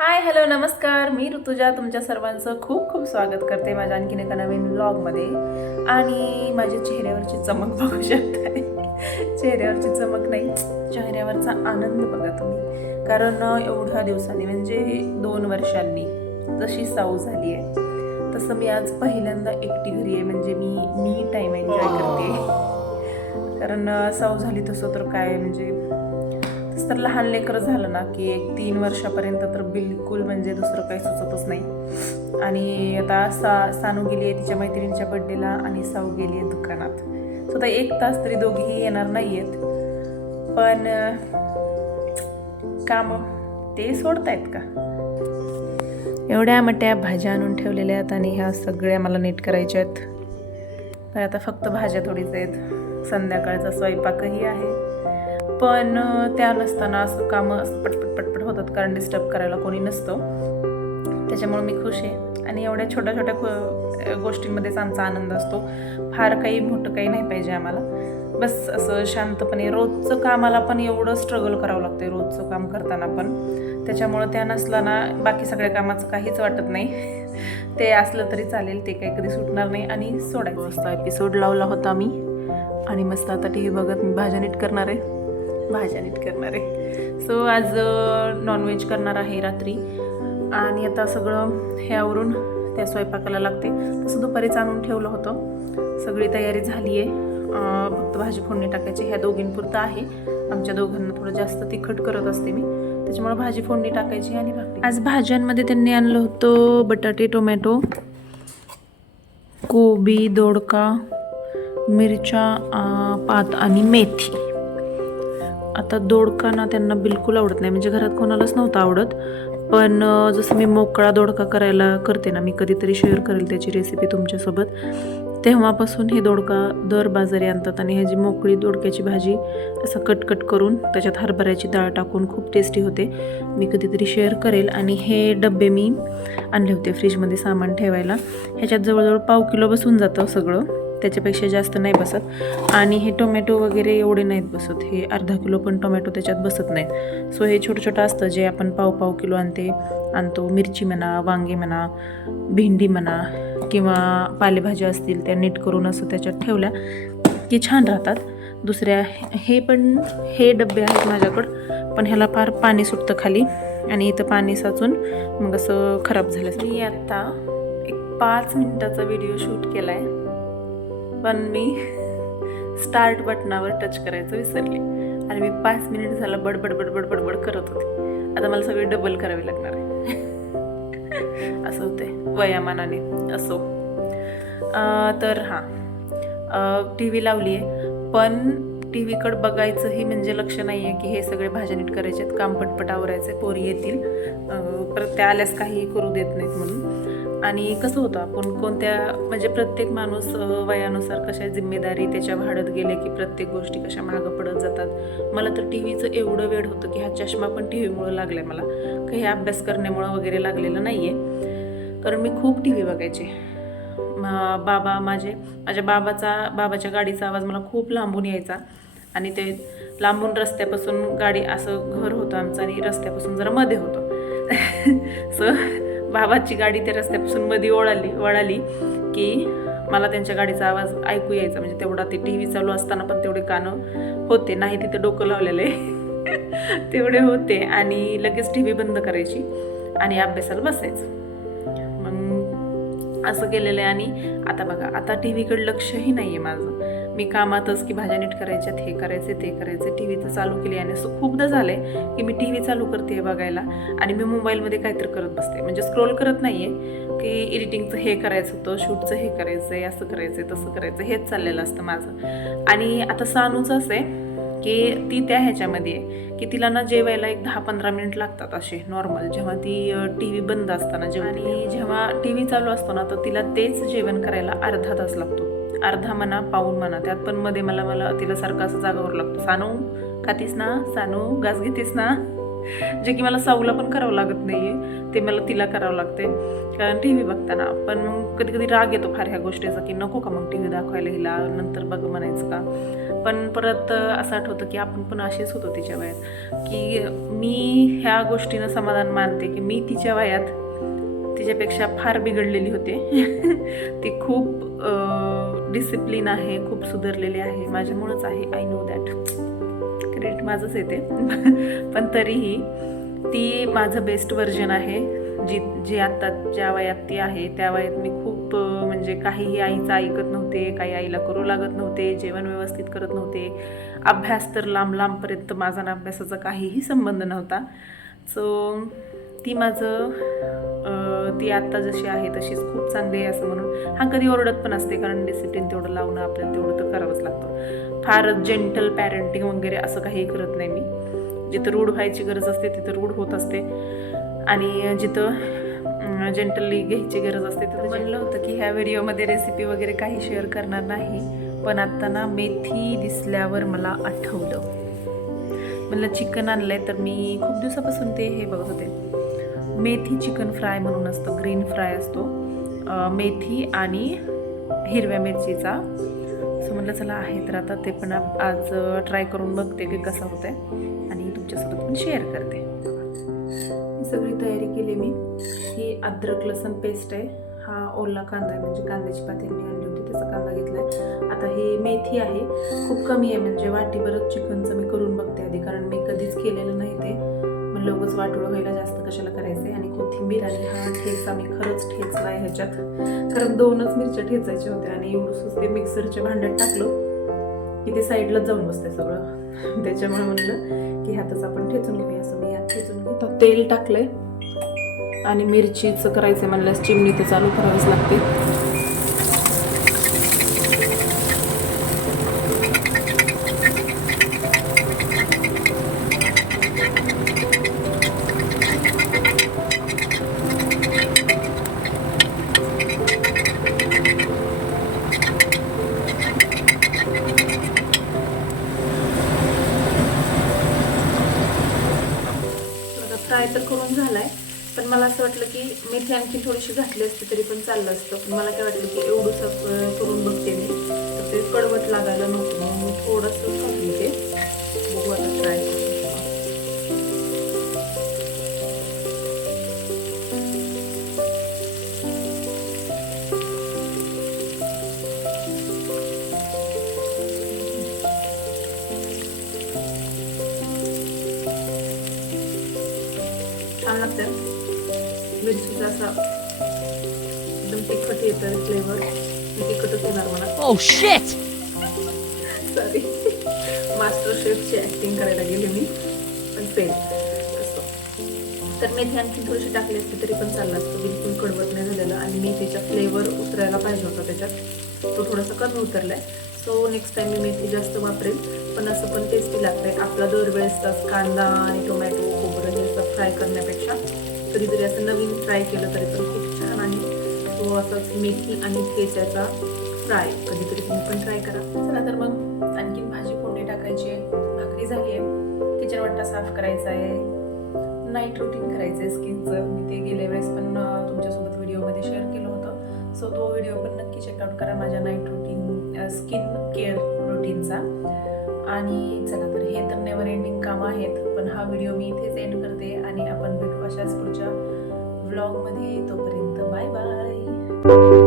Hi hello नमस्कार, मी ऋतुजा तुमच्या सर्वांचं खूप खूप स्वागत करते माझ्या आणखीन एका नवीन व्लॉगमध्ये. आणि माझ्या चेहऱ्यावरची चमक बघू शकताय. चेहऱ्यावरची चमक नाही, चेहऱ्यावरचा आनंद बघा तुम्ही. कारण एवढ्या दिवसांनी म्हणजे 2 वर्षांनी जशी साऊ झाली आहे तसं मी आज पहिल्यांदा एकटी घरी आहे. म्हणजे मी टाईम एन्जॉय करते. कारण साऊ झाली तसं तर काय म्हणजे तर लहान लेकरं झालं ना की 1-3 वर्षापर्यंत तर बिलकुल म्हणजे दुसरं काही सुचतच नाही. आणि आता सानू गेली आहे तिच्या मैत्रिणीच्या बड्डेला आणि साऊ गेली आहे दुकानात. स्वतः 1 तास तरी दोघीही येणार नाही आहेत, पण काम ते सोडतायत का. एवढ्या मोठ्या भाज्या आणून ठेवलेल्या आहेत आणि ह्या सगळ्या मला नीट करायच्या आहेत. तर आता फक्त भाज्या थोडीच आहेत, संध्याकाळचा स्वयंपाकही आहे. पण त्या नसताना असं कामं पटपट होतात कारण डिस्टर्ब करायला कोणी नसतं. त्याच्यामुळे मी खुश आहे. आणि एवढ्या छोट्या छोट्या गोष्टींमध्येच आमचा आनंद असतो. फार काही मोठं काही नाही पाहिजे आम्हाला, बस असं शांतपणे. रोजचं कामाला पण एवढं स्ट्रगल करावं लागतं रोजचं काम करताना पण. त्याच्यामुळं त्या नसला ना बाकी सगळ्या कामाचं काहीच वाटत नाही. ते असलं तरी चालेल, ते काही कधी सुटणार नाही. आणि सोडायचं असतं. एपिसोड लावला होता मी आणि मस्त आता टी व्ही बघत मी भाज्या नीट करणार आहे. सो आज नॉनव्हेज करणार आहे रात्री. आणि आता सगळं हे आवरून त्या स्वयंपाकाला लागते. तसं दुपारीच आणून ठेवलं होतं, सगळी तयारी झाली आहे. फक्त भाजी फोडणी टाकायची. ह्या दोघींपुरतं आहे. आमच्या दोघांना थोडं जास्त तिखट करत असते मी, त्याच्यामुळे भाजी फोडणी टाकायची आणि भाकरी. आज भाज्यांमध्ये त्यांनी आणलं होतं बटाटे, टोमॅटो, कोबी, दोडका, मिरच्या, पात आणि मेथी. आता दोडका ना त्यांना बिलकुल आवडत नाही, म्हणजे घरात कोणालाच नव्हतं आवडत. पण जसं मी मोकळा दोडका करायला करते ना, मी कधीतरी शेअर करेल त्याची रेसिपी तुमच्यासोबत, तेव्हापासून हे दोडका दर बाजारी आणतात. आणि ह्याची मोकळी दोडक्याची भाजी असं कट करून त्याच्यात हरभऱ्याची डाळ टाकून खूप टेस्टी होते. मी कधीतरी शेअर करेल. आणि हे डबे मी आणले होते फ्रीजमध्ये सामान ठेवायला. ह्याच्यात जवळजवळ पाव किलो बसून जातं सगळं, त्याच्यापेक्षा जास्त नाही बसत. आणि हे टोमॅटो वगैरे एवढे नाहीत बसत, हे अर्धा किलो पण टोमॅटो त्याच्यात बसत नाहीत. सो हे छोटं असतं जे आपण पाव किलो आणतो. मिरची म्हणा, वांगे म्हणा, भेंडी म्हणा किंवा पालेभाज्या असतील त्या नीट करून असं त्याच्यात ठेवल्या की छान राहतात. दुसऱ्या हे डबे आहेत माझ्याकडं, पण ह्याला फार पाणी सुटतं खाली आणि इथं पाणी साचून मग असं खराब झालं. मी आता 5 मिनिटाचा व्हिडिओ शूट केला आहे, पण मी स्टार्ट बटनावर टच करायचं विसरले आणि मी 5 मिनिट झालं बडबड करत होते. आता मला सगळे डबल करावे लागणार आहे. असं होते वयामानाने. असो. तर टी व्ही लावली आहे, पण टी व्हीकडं बघायचंही म्हणजे लक्ष नाही आहे की हे सगळे भाज्या नीट करायचे आहेत. काम पटपट आवरायचे, पोरी येतील परत त्या आल्यास काहीही करू देत नाहीत म्हणून. आणि कसं होतं आपण म्हणजे प्रत्येक माणूस वयानुसार कशा जिम्मेदारी त्याच्या वाढत गेले की प्रत्येक गोष्टी कशा मागं पडत जातात. मला तर टी व्हीचं एवढं वेळ होतं की हा चष्मा पण टी व्हीमुळं लागला आहे. मला काही अभ्यास करण्यामुळं वगैरे लागलेलं नाही आहे, कारण मी खूप टी व्ही बघायचे. माझ्या बाबाच्या गाडीचा आवाज मला खूप लांबून यायचा. आणि ते लांबून रस्त्यापासून गाडी, असं घर होतं आमचं आणि रस्त्यापासून जरा मध्ये होतं. सो बाबाची गाडी त्या रस्त्यापासून मध्ये वळाली की मला त्यांच्या गाडीचा आवाज ऐकू यायचा. म्हणजे तेवढा ते टी व्ही चालू असताना पण तेवढे कानं होते, नाही तिथे डोकं लावलेलं आहे तेवढे होते. आणि लगेच टी व्ही बंद करायची आणि अभ्यासाला बसायचं. मग असं केलेलं आहे. आणि आता बघा, आता टी व्हीकडे लक्षही नाही आहे माझं. मी कामातच की भाज्या नीट करायच्यात, हे करायचे ते करायचे. टी व्ही तर चालू केली आणि असं खूपदा झालं आहे की मी टी व्ही चालू करते बघायला आणि मी मोबाईलमध्ये काहीतरी करत बसते. म्हणजे स्क्रोल करत नाही आहे की एडिटिंगचं हे करायचं होतं, शूटचं हे करायचं आहे, असं करायचं आहे, तसं करायचं, हेच चाललेलं असतं माझं. आणि आता सानूचं असं आहे की ती त्या ह्याच्यामध्ये आहे की तिला ना जेवायला 10-15 मिनिट लागतात असे नॉर्मल, जेव्हा ती टी व्ही बंद असताना आणि जेव्हा टी व्ही चालू असतो ना तर तिला तेच जेवण करायला अर्धा तास लागतो. अर्धा म्हणा, पाऊण म्हणा, त्यात पण मध्ये मला तिला सारखं असं जागावर लागतं. सानू खातीस ना, सानू घास घेतीस ना. जे की मला साऊला पण करावं लागत नाही आहे, ते मला तिला करावं लागते कारण टी व्ही बघताना. पण मग कधी कधी राग येतो फार ह्या गोष्टीचा की नको का मग टी व्ही दाखवायला हिला, नंतर बघ म्हणायचं का. पण परत असं आठवतं की आपण पण असेच होतो तिच्या वयात, की मी ह्या गोष्टीनं समाधान मानते की मी तिच्या वयात तिच्यापेक्षा फार बिघडलेली होते. ती खूप डिसिप्लिन आहे, खूप सुधारलेली आहे, माझ्यामुळंच आहे. आय नो दॅट, क्रेडिट माझंच येते. पण तरीही ती माझं बेस्ट व्हर्जन आहे. जी आत्ता ज्या वयात ती आहे त्या वयात मी खूप म्हणजे काहीही आईचं ऐकत नव्हते, काही आईला करू लागत नव्हते, जेवण व्यवस्थित करत नव्हते, अभ्यास तर लांबपर्यंत माझा ना अभ्यासाचा काहीही संबंध नव्हता. सो ती ती आत्ता जशी आहे तशीच खूप चांगली आहे असं म्हणून. हा कधी ओरडत पण असते कारण डिसिप्लिन तेवढं लावणं आपल्याला तेवढं तर करावंच लागतं. फार जेंटल पॅरेंटिंग वगैरे असं काही करत नाही मी. जिथं रूढ व्हायची गरज असते तिथं रूढ होत असते आणि जिथं जेंटली घ्यायची गरज असते तिथं. म्हणलं होतं की ह्या व्हिडिओमध्ये रेसिपी वगैरे काही शेअर करणार नाही, पण आत्ता ना मेथी दिसल्यावर मला आठवलं. म्हणलं चिकन आणलं आहे तर मी खूप दिवसापासून हे बघत होते. मेथी चिकन फ्राय म्हणून असतं, ग्रीन फ्राय असतो, मेथी आणि हिरव्या मिरचीचा. असं म्हणलं चला आहे तर आता ते पण आज ट्राय करून बघते की कसं होतं आहे आणि तुमच्यासोबत पण शेअर करते. ही सगळी तयारी केली मी. ही अद्रक लसूण पेस्ट आहे, हा ओला कांदा आहे म्हणजे कांद्याची पात यांनी आणली होती त्याचा कांदा घेतला आहे. आता ही मेथी आहे, खूप कमी आहे म्हणजे वाटीभरच चिकनचं मी करून बघते आधी, कारण मी कधीच केलेलं नाही ते. म्हणलं उगाच वाटोळं व्हायला जास्त कशाला करायचं आहे. आणि कोथिंबीर आणि हा ठेचा मी खरंच ठेचला आहे ह्याच्यात, कारण 2च मिरच्या ठेचायच्या होत्या आणि एवढंच ते मिक्सरच्या भांड्यात टाकलं की ते साईडलाच जाऊन बसते सगळं. त्याच्यामुळे म्हणलं की ह्यातच आपण ठेचून घेऊया. असं मी ह्यात ठेचून घेतो. तेल टाकलंय आणि मिरचीचं करायचं म्हणल्यास चिमणी तर चालू करावीच लागते. फ्राय तर करून झालाय, पण मला असं वाटलं की मेथी आणखी थोडीशी घातली असते तरी पण चाललं असतं. पण मला काय वाटलं की एवढंसं करून बघते मी तर ते कडवट लागायला नको, म्हणून मी थोडंसं घातली ते. बघू आता ट्राय करून. छान लागतं. मिरचीचा असा एकदम तिखट येतं फ्लेवर. तिखटच येणार मला. Oh shit! सॉरी, मास्टर शेफची ॲक्टिंग करायला गेले मी, पण फेल असं. तर मेथी आणखी थोडीशी टाकली असते तरी पण चाललं असतं. बिलकुल कडवट नाही झालेलं आणि मेथीचा फ्लेवर उतरायला पाहिजे होता त्याच्यात, तो थोडासा कमी उतरला आहे. सो नेक्स्ट टाइम मी मेथी जास्त वापरेल. पण असं पण टेस्टी लागतंय. आपला दरवेळेसचाच कांदा आणि टोमॅटो खोबरं हे असं फ्राय करण्यापेक्षा कधीतरी असं नवीन फ्राय केलं तरी पण खूप छान आहे. तो असाच मेथी आणि ठेच्याचा फ्राय कधीतरी तुम्ही पण ट्राय करा. चला तर मग आणखीन भाजी फोडणी टाकायची आहे, भाकरी झाली आहे, किचन वाटा साफ करायचा आहे, नाईट रुटीन करायचं आहे स्किनचं. मी ते गेल्या वेळेस पण तुमच्यासोबत व्हिडिओमध्ये शेअर केलं होतं. सो तो व्हिडिओ पण नक्की चेकआउट करा माझ्या नाईट रुटीन स्किन केअर रुटीनचा. आणि चला तर हे तर नेव्हर एंडिंग कामं आहेत, पण हा व्हिडिओ मी इथेच एंड करते आणि आपण भेटू अशाच पुढच्या व्लॉगमध्ये. तोपर्यंत बाय बाय.